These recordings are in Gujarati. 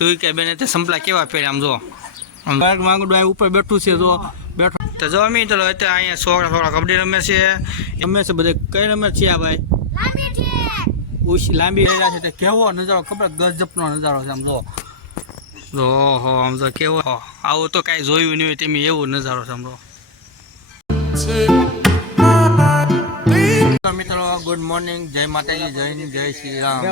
તું કે બેને તે સંપલા કેવા પહેર્યા આમ જો? આમ બાઈક માંગડું ઉપર બેઠું છે જો. બેઠો. તો જો અમે તો અત્યારે અહીંયા છોકરા છોકરા કબડ્ડી રમે છે. રમે છે બધે. કઈ રમે છે આ ભાઈ? ઉછી લાંબી રહ્યા છે તે કેવો નજારો? ખબર ગજબનો નજારો છે આમ જો. જો હો આમ તો કેવો. આવું તો કાંઈ જોયું નહીં હોય તેમ એવો નજારો છે આમ જો. તો મિત્રો ગુડ મોર્નિંગ જય માતાજી જય હિન્દ, જય શ્રી રામ.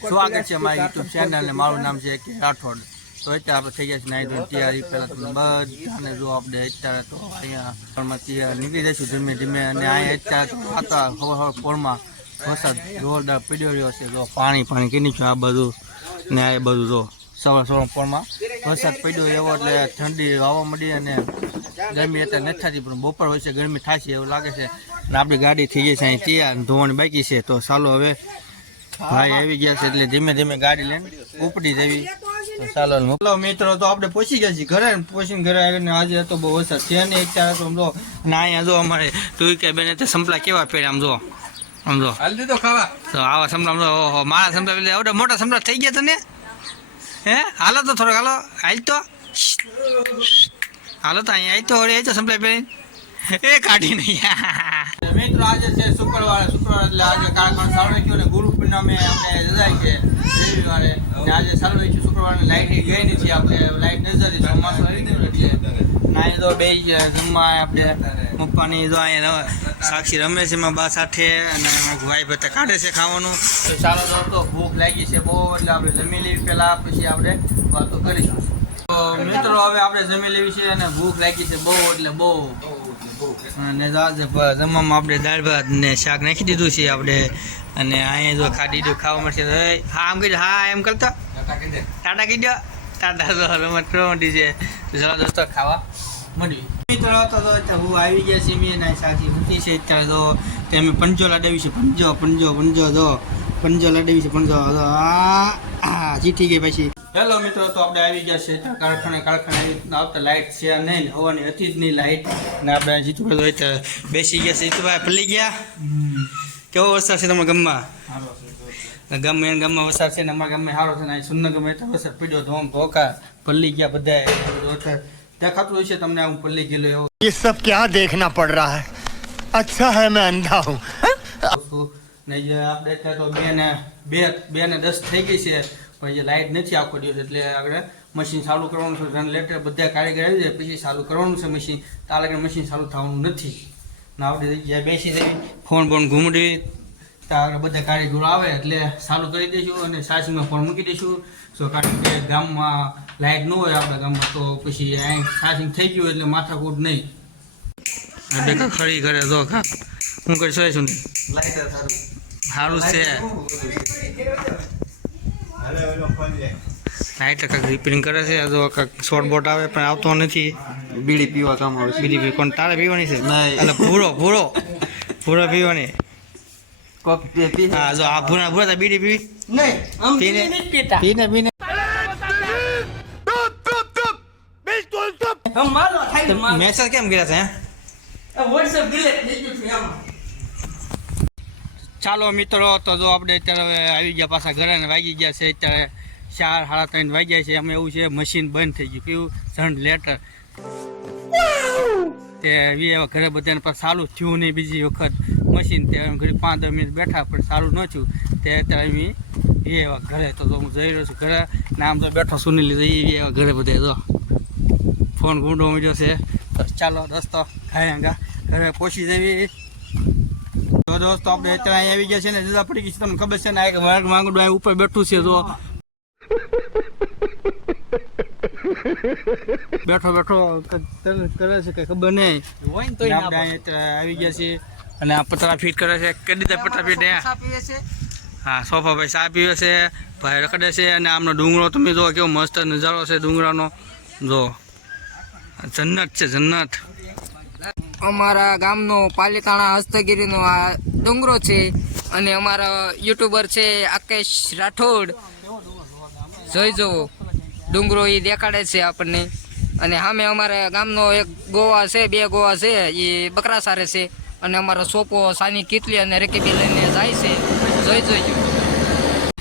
સ્વાગત છે મારી યુટ્યુબ ચેનલ ને મારું નામ છે કે રાઠોડ. તો અત્યારે આપણે થઈ ગયા છે નાઈ ધોઈને તૈયારી. પહેલાં તમને બધાને જો આપણે અત્યારે તો અહીંયા ઘરમાં તૈયાર નીકળી જઈશું ધીમે ધીમે. અને અહીંયા અત્યારે તો ખાતા ખબર ખબર પોળમાં વરસાદ જોરદાર પીડ્યો રહ્યો છે. જો પાણી પાણી કીની છે આ બધું? ને આ બધું જો સવાર સવાર પોળમાં વરસાદ પડ્યો એવો એટલે ઠંડી વાવા મળી અને ગરમી અત્યારે નથી થતી પણ બપોર હોય છે ગરમી થાય છે એવું લાગે છે. આપણી ગાડી થઈ ગઈ છે અહીં ત્યાં ધોવાની બાકી છે. તો ચાલો હવે ભાઈ આવી ગયા છે એટલે ધીમે ધીમે ગાડી લઈને ઉપડી જવી. તો ચાલો મોકલો મિત્રો તો આપણે પહોંચી ગયા છીએ ઘરે ને પહોંચીને ઘરે આવીને આજે તો બહુ વરસાદ છે ને એક ચાર તો જો અને અહીંયા જો અમારે તું કે બેને તે સંપલા કેવા પહેર્યા આમ જો આમ જો. હાલ દીધો ખાવા. તો આવા સંપલા જો ઓહો મારા સંપલા એટલે આવડે મોટા સંપલા થઈ ગયા તને? હે? હાલો તો થોડોક હાલો. હાલ તો. હાલો તો અહીંયા આવી તો વળી આવી તો સંપલા પહેરીને. એ કાઢી નહીં. મિત્રો આજે છે શુક્રવાર શુક્રવાર એટલે આજે સારું રાખ્યું અને ગુરુ પૂર્ણિમે આપણે રજાઈ છે રવિવારે. અને આજે સારું છે શુક્રવારે લાઇટ ગઈ નથી આપણે લાઇટ નજર ચોમાસું આવી ગયું એટલે. નાઈ તો બે જમવા આપણે પપ્પાની જો અહીંયા સાક્ષી રમે છે એમાં બા સાથે અને ભાઈ બધા કાઢે છે ખાવાનું. તો ચાલો તો તો ભૂખ લાગી છે બહુ, એટલે આપણે જમી લેવી પહેલાં, પછી આપણે વાતો કરીશું. તો મિત્રો, હવે આપણે જમી લેવી છે અને ભૂખ લાગી છે બહુ, એટલે બહુ. અને જમવામાં આપણે દાળ ભાત ને શાક નાખી દીધું છે આપણે. અને અહીંયા જો ખાધી દીધું ખાવા મળશે હા આમ કીધું હા એમ કરતો. ટાટા કીધો ટાટા તો રમત રમતી છે. ચાલો દોસ્તો ખાવા મળી મિત્રો તો હું આવી ગયા છે મેં ના સાચી મૂકી છે અત્યારે તો અમે પંજો લાડાવી છે પંજો પંજો પંજો જો. પંજો લાડાવી છે પંજો આ જીતી ગઈ પછી. હેલો મિત્રો તો આપણે આવી ગયા છે ત્યાં કારખાને કારખાને આવી રીતના આવતા લાઇટ છે નહીં ને હવાની હતી જ નહીં લાઇટ ને આપણે જીતુભાઈ તો અત્યારે બેસી ગયા છે જીતુભાઈ પલ્લી ગયા કેવો વરસાદ છે તમારા ગામમાં ગમે એને ગામમાં વરસાદ છે ને અમારા ગામમાં સારો છે ને અહીં સુન્નર ગમે એટલો વરસાદ પડ્યો ધોમ ધોકા પલ્લી ગયા બધા દેખાતું હોય છે તમને હું પલ્લી ગયેલો એવો ये सब क्या देखना પડ रहा है अच्छा है मैं अंधा हूँ છું ને જે આપણે અત્યારે તો બે ને બે બે ને દસ થઈ ગઈ છે, પણ જે લાઇટ નથી આખો દિવસ, એટલે આપણે મશીન ચાલુ કરવાનું છે જનરેટર બધા કારીગર આવી જાય, પછી ચાલુ કરવાનું છે મશીન તારે કે મશીન ચાલુ થવાનું નથી. ને આપણે જગ્યાએ બેસી જાય ફોન બોન ઘૂમડી તારે બધા કારીગરો આવે, એટલે ચાલુ કરી દઈશું અને સાસુમાં ફોન મૂકી દઈશું. તો કારણ કે ગામમાં લાઇટ ન હોય આપણા ગામમાં, તો પછી અહીં સાસિંગ થઈ ગયું એટલે માથાકૂટ નહીં. ખરી ઘરે, જો ખા, હું કરી શું લાઇટર સારું. છે. લાઈટ કાંઈક રિપેરિંગ કરે છે જો કાંઈક શોર્ટ બોટ આવે પણ આવતો નથી. બીડી પીવા કામ આવે છે. બીજી બી કોણ તારે પીવાની છે? નહીં. એટલે ભૂરો ભૂરો. ભૂરો પીવાની. કોક પી પી હા જો આ ભૂરા ભૂરા બીડી પીવી નહીં આમ પીને મેસેજ કેમ કર્યા છે હે? વોટ્સએપ ડિલેટ થઈ ગયું છે આમ ચાલો મિત્રો, તો જો આપણે અત્યારે આવી ગયા પાછા ઘરે વાગી ગયા છે, અત્યારે ચાર, સાડા ત્રણ વાગ્યા છે. અમે એવું છે મશીન બંધ થઈ ગયું. કેવું? ઝંડ લેટર તે એવા ઘરે બધાને પણ સારું થયું નહીં બીજી વખત. મશીન તે ઘડી પાંચ, દસ મિનિટ બેઠા, પણ સારું ન થયું. તે અત્યારે અમે એ એવા ઘરે. તો હું જઈ રહ્યો છું ઘરે. નામ તો બેઠો સુની લીધો એ એવા ઘરે બધે જો. ફોન ગુંડો મળ્યો છે. તો ચાલો રસ્તો અંગા ઘરે પહોંચી જવી તો દોસ્તો આપણે અત્યારે આવી ગયા છે ને જુદા પડી ગઈ છે. તમને ખબર છે ને આ વર્ગ માંગડું અહીં ઉપર બેઠું છે તો બેઠો બેઠો કરે છે કઈ ખબર નહીં. હોય ને તો આપણે અત્યારે આવી ગયા છે અને આ પતરા ફીટ કરે છે. કરી રીતે પતરા ફીટ હા? સોફા ભાઈ ચા પીવે છે ભાઈ રખડે છે અને આમનો ડુંગરો તમે જો કેવો મસ્ત નજારો છે ડુંગરાનો જો જન્નત છે જન્નત. અમારા ગામનો પાલિતાણા હસ્તગીરીનો આ ડુંગરો છે અને અમારા યુટ્યુબર છે આકેશ રાઠોડ. જોઈ જુઓ, ડુંગરો એ દેખાડે છે આપણને. અને સામે અમારા ગામનો એક ગોવા છે, બે ગોવા છે એ બકરા સારે છે. અને અમારો સોપો સાની કીટલી અને રેકીબી લઈને જાય છે. જોઈ જોઈજો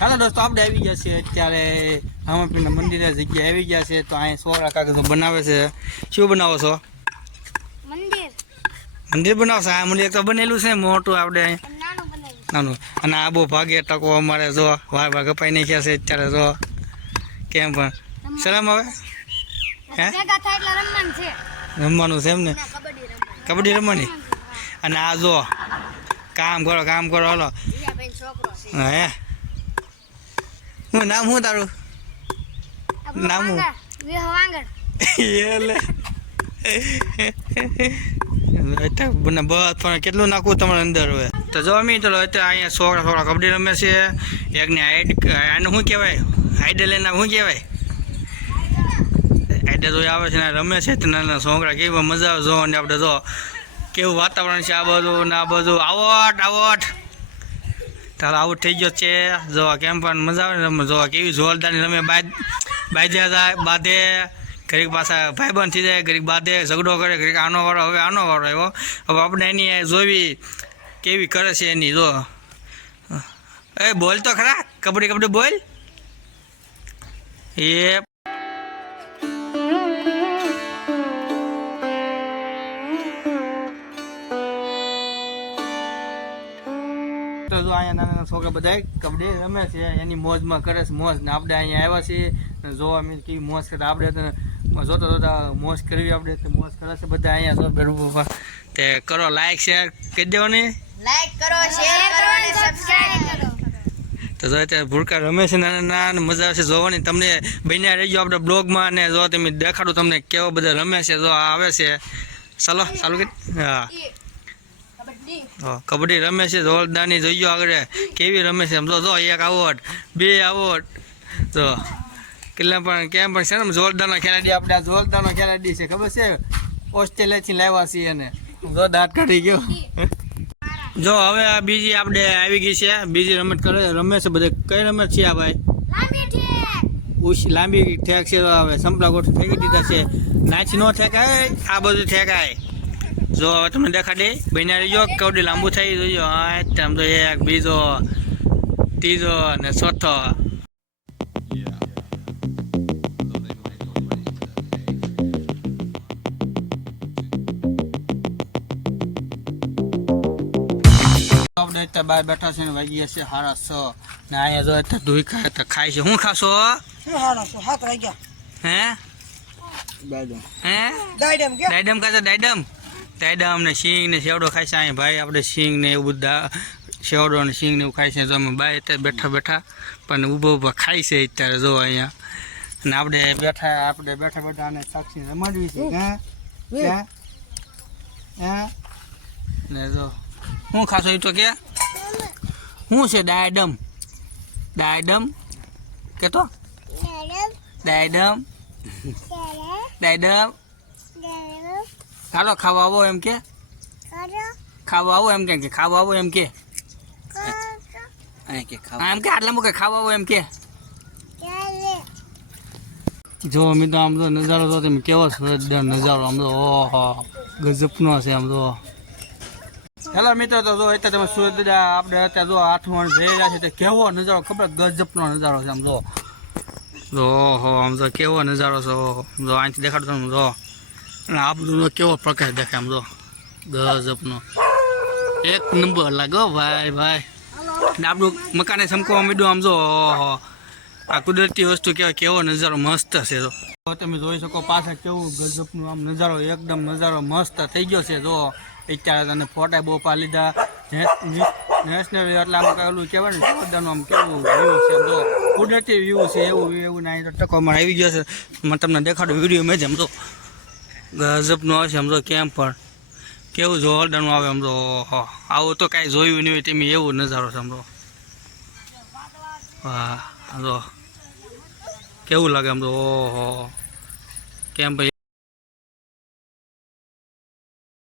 હાલો દોસ્તો, આપણે આવી ગયા છીએ અત્યારે રામાપીરના મંદિરે જગ્યાએ. આવી ગયા છે તો અહીંયા સોરા કાગળ બનાવે છે. શું બનાવો છો? મંદિર બનાવશે. આ મંદિર તો બનેલું છે મોટું આપણે નાનું. અને આ બહુ ભાગે ટકો અમારે જો વાર વાર કપાઈ નાખ્યા છે અત્યારે જો. કેમ પણ? શરમ હવે હે? રમવાનું છે એમ ને? કબડ્ડી રમવાની? અને આ જો કામ કરો કામ કરો હાલો. હે? હું નામ શું તારું? નામ વાંગડ એટલે બસ, પણ કેટલું નાખવું તમારે અંદર હવે? તો જો તો અત્યારે અહીંયા છોકરા છોકરા કબડ્ડી રમે છે. એકને હાઈડ, આને શું કહેવાય? હાઈડલ એના શું કહેવાય? હાઈડલ જો આવે છે ને, રમે છે. તો નાના છોકરા કેવી મજા આવે જોવાની આપણે જો કેવું વાતાવરણ છે આ બધું ને આ બધું આવટ આવટ તારો આઉટ થઈ ગયો છે. જોવા કેમ પણ મજા આવે ને રમે જોવા કેવી જોરદારની રમે. બાદ બાજ્યા જાય, બાંધે. ઘડીક પાછા ભાઈબંધ થઈ જાય ઘડીક બાંધે ઝઘડો કરે ઘડીક આનો વાળો હવે આનો વાળો આવ્યો. હવે આપણે એની એ જોવી કેવી કરે છે એની, જો. એ બોલ તો ખરા, કબડ્ડી કબડ્ડી બોલ. એ તો જો અહીંયા નાના નાના છોકરા બધા કબડ્ડી રમે છે, એની મોજમાં કરે છે, મોજ. ને આપણે અહીંયા આવ્યા છીએ, ને જોવા મેં કેવી મોજ કરે આપણે તો જોતા જોતા મોજ કરવી આપણે તો મોજ કરે છે બધા અહીંયા જો બેડરૂમ તે કરો લાઈક શેર કરી દેવાની. લાઈક કરો શેર કરો અને સબસ્ક્રાઇબ કરો. તો જો અત્યારે ભૂરકા રમે છે નાના નાના મજા આવશે જોવાની. તમને બન્યા રહેજો આપણે બ્લોગમાં ને જો તમે દેખાડું તમને કેવો બધા રમે છે જો આ આવે છે. ચાલો ચાલુ કે હા. કબડ્ડી રમે છે જોરદારની જોઈજો આગળ. કેવી રમે છે સમજો જો એક આવોટ બે આવોટ તો કેટલા પણ કેમ પણ છે ને જોરદારનો ખેલાડી આપણે આ જોરદારનો ખેલાડી છે. ખબર છે? ઓસ્ટ્રેલિયાથી લાવ્યા છીએ અને જો દાંત કાઢી ગયો. જો હવે આ બીજી આપણે આવી ગઈ છે. બીજી રમત કરે રમે છે બધે. કઈ રમત છે આ ભાઈ? લાંબી ઠેક. ઉશ લાંબી ઠેક છે તો હવે સંપલા ગોઠ ફેંકી દીધા છે. નાચ નો ઠેકાય આ બધું ઠેકાય. જો હવે તમને દેખાડી બન્યા રહીજો કવડી લાંબુ થઈ જોઈજો હા તેમ તો એક બીજો ત્રીજો ને ચોથો. આપણે અત્યારે બહાર બેઠા છે ને વાગી છે સાડા છ. ને અહીંયા જો અત્યારે ધોઈ ખાય તો ખાય છે. શું ખાશો? હે? હે? ડાયડમ ખાશે? ડાયડમ ડાયડમ ને સિંગ ને સેવડો ખાય છે. અહીંયા ભાઈ આપણે સિંગ ને એવું બધા સેવડો ને સિંગ ને એવું ખાય છે. તો અમે બાય અત્યારે બેઠા બેઠા પણ ઊભો ઊભો ખાય છે અત્યારે જો અહીંયા. અને આપણે બેઠા આપણે બેઠા બેઠા અને સાક્ષી રમાડવી છે. હે? હે? હે? ને જો. શું ખાશો એ તો કે? શું છે ડાયડમ ડાયડમ કેતો ડાયડમ ડાયડમ ચાલો ખાવા આવો એમ કે ખાવા આવો એમ કે ખાવા આવો એમ કે એમ કે આટલા મૂકે ખાવા આવો એમ કે જો મિત્રો આમ તો નજારો તો કેવો નજારો આમ તો ઓહો ગજબનો છે આમ તો હેલો મિત્રો, તો જો અત્યારે તમે સુરત આપણે અત્યારે જો આઠમણ જઈ રહ્યા છે તે કેવો નજારો ખબર ગજબનો નજારો છે આમ જો. જો, હો, આમ જો કેવો નજારો છે જો અહીંથી દેખાડતો તમને જો. અને આ બધું કેવો પ્રકાશ દેખાય આમ જો. ગજબનો. એક નંબર લાગો ભાઈ ભાઈ. ને આપણું મકાને ચમકવા માંડ્યું આમ જો ઓહો આ કુદરતી વસ્તુ કેવા કેવો નજારો મસ્ત છે જો, તમે જોઈ શકો પાછળ કેવું ગજબનું આમ નજારો, એકદમ નજારો મસ્ત થઈ ગયો છે, જો. અત્યારે તને ફોટા બહુ પા લીધા. નેશનલ એટલે આમ પેલું કહેવાય ને બધાનું આમ કેવું વ્યૂ છે જો કુદરતી વ્યૂ છે એવું એવું ના તો ટકોમાં આવી ગયો છે. મને તમને દેખાડું વીડિયો મેં જેમ તો ગજબનું આવે આમ તો કેમ પણ. કેવું જોરદારનું આવે આમ તો આવું તો કાંઈ જોયું નહીં હોય તેમ એવું નજારો છે આમ તો તો કેવું લાગે આમ તો ઓહો. કેમ ભાઈ?